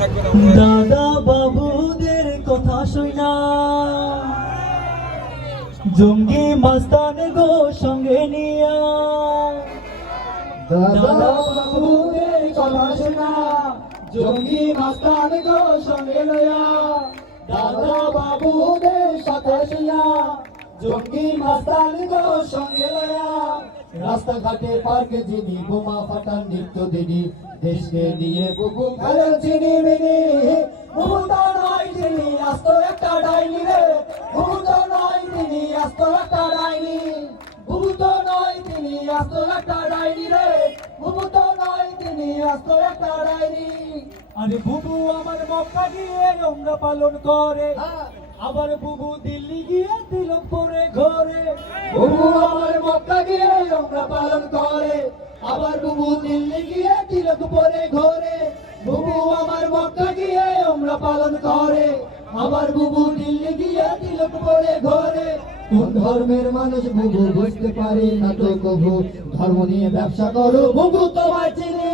দাদা বাবুদের কথা শুনা জঙ্গি মাস্তান গো সঙ্গে নিয়া দাদা বাবুদের কথা শুনা জঙ্গি মাস্তান গো সঙ্গে লয়া দাদা বাবুদের সাথে শুয়া জঙ্গি মাস্তান গো সঙ্গে লয়া রাস্তাঘাটে পার্কে যিনি বোমা ফাটান নিত্য দিনী দেশকে নিয়ে বুবু ফেলে চিনি মিনি বুবুটা নয় তিনি আস্ত একটা ডাইনি রে বুবুটা নয় তিনি আস্ত একটা ডাইনি বুবুটা নয় তিনি আস্ত একটা ডাইনি রে বুবুটা নয় তিনি আস্ত একটা ডাইনি আরে বুবু আমার মক্কা গিয়ে রমজা পালন করে আবার বুবু দিল্লি গিয়ে তিলক পরে ঘরে বুবু আমার মক্কা গিয়ে রমজা পালন করে আবার বুবু দিল্লি গিয়ে তিলক পরে ঘরে বুবু আমার মক্কা গিয়ে আমরা পালন করে আবার বুবু দিল্লি গিয়ে তিলক পরে ঘরে কোন ধর্মের মানুষ বুবু বুঝতে পারে না তো কবু ধর্ম নিয়ে ব্যবসা করো বুবু তোমায় চিনি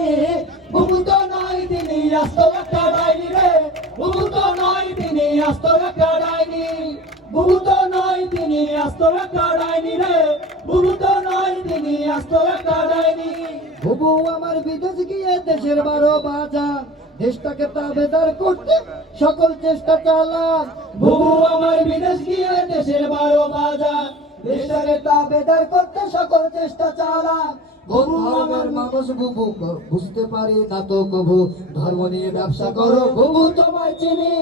বুবু তো নয় তিনি আস্ত একটা ডাইনি রে বুবু তো নয় তিনি আস্ত একটা ডাইনি বুবু তো নয় তিনি আস্ত একটা ডাইনি রে বুবু তো নয় তিনি আস্ত একটা ডাইনি বুবু আমার বিদেশ গিয়ে দেশের 12 বাজার দেশটাকে তাবেদার করতে সকল চেষ্টা চালান বুবু আমার বিদেশ গিয়ে দেশের 12 বাজার দেশটাকে তাবেদার করতে সকল চেষ্টা চালান বুবু আমার মানুষ বুবু বুঝতে পারে না তো কবু ধর্ম নিয়ে ব্যবসা করো বুবু তোমায় চিনি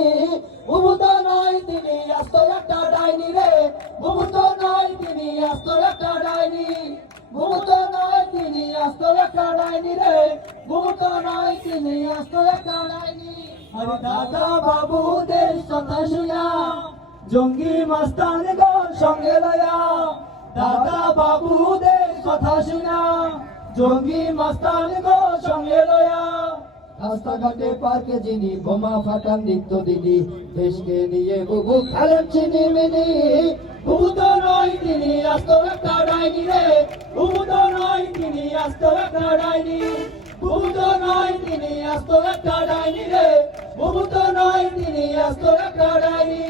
বুবু তো নয় তিনি আস্ত একটা ডাইনি রে বুবু তো নয় তিনি আস্ত একটা ডাইনি বুবু তো নয় তিনি আস্ত একটা ডাইনি রে বুবু তো নয় তিনি আস্ত একটা ডাইনি আরে দাদা বাবুদের কথা শুনা জঙ্গি মাস্তান গো সঙ্গে লয়া দাদা বাবুদের কথা শুনা জঙ্গি মাস্তান গো সঙ্গে লয়া রাস্তাঘাটে পার্কে যিনি বোমা ফাটান নিত্য দিনী দেশকে নিয়ে বুবু খেলেন চিনি মিনি বুবু তো নয় তিনি আস্ত একটা ডাইনি রে বুবু তো নয় তিনি আস্ত একটা ডাইনি বুবু তো নয় তিনি আস্ত একটা ডাইনি রে বুবু তো নয় তিনি আস্ত একটা ডাইনি